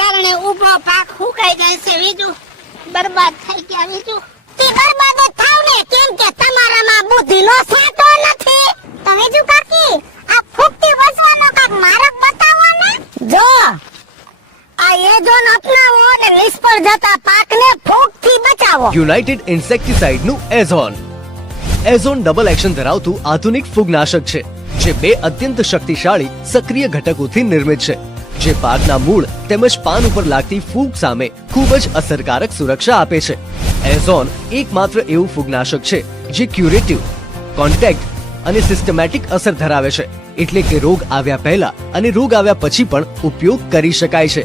કારણે ઊભો પાક હુકાઈ જાય છે બીજું બરબાદ થઈ ગયા બીજું તે બરબાદ જ થાવ ને કેમ કે તમારામાં બુદ્ધિનો સેટો નથી. તો બીજું કાકી આ ફૂગથી બચવાનો કાક માર્ગ બતાવો ને. જો આ એજોન અપનાવો અને નિષ્ફળ જતા પાકને ફૂગથી બચાવો. યુનાઇટેડ ઇન્સેક્ટિસાઇડ નું એઝોન. એઝોન ડબલ એક્શન ધરાવતું આધુનિક ફૂગનાશક છે જે બે અત્યંત શક્તિશાળી સક્રિય ઘટકોથી નિર્મિત છે જે પાકના મૂળ તેમજ પાન ઉપર લાગતી ફૂગ સામે ખૂબ જ અસરકારક સુરક્ષા આપે છે. એઝોન એકમાત્ર એવું ફૂગનાશક છે જે ક્યુરેટિવ, કોન્ટેક્ટ અને સિસ્ટમેટિક અસર ધરાવે છે, એટલે કે રોગ આવ્યા પહેલા અને રોગ આવ્યા પછી પણ ઉપયોગ કરી શકાય છે.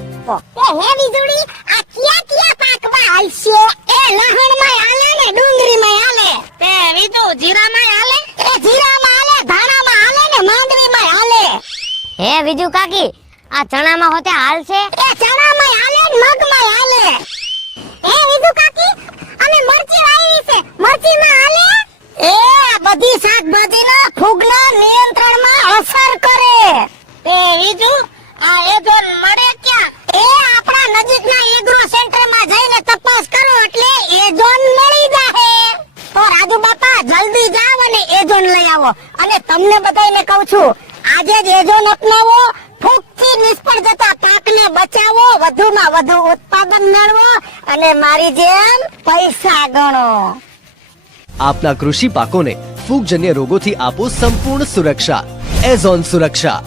હે વીજળી આ કિયા પાકમાં હાલશે? એ લહણમાં હાલે ને ડુંગળીમાં હાલે? તે બીજું જીરામાં હાલે? એ જીરામાં હાલે, ધાણામાં હાલે ને માંડવીમાં હાલે? હે બીજું કાકી આ ચણામાં હોતે હાલ છે? એ ચણામાં હાલે ને મગમાં હાલે? હે બીજું કાકી અમે મરચી વાવી છે, મરચીમાં હાલે? એ આ બધી શાકભાજીના ફૂગના નિયંત્રણમાં અસર કરે. તે બીજું આ એજોન મળે ક્યાં? એ આપણા નજીકના એગ્રો સેન્ટરમાં જઈને તપાસ કરો એટલે એજોન મળી જાહે. તો રાજુ બાપા જલ્દી જાવ અને એજોન લઈ આવો. અને તમને બધાને કહું છું આજે જ એજોન અપનાવો, ફૂગથી નિષ્ફળ જતા પાકને બચાવો, વધુમાં વધુ ઉત્પાદન મેળવો અને મારી જેમ પૈસા ગણો. આપના કૃષિ પાકોને ફૂગજન્ય રોગોથી આપો સંપૂર્ણ સુરક્ષા. એઝોન સુરક્ષા.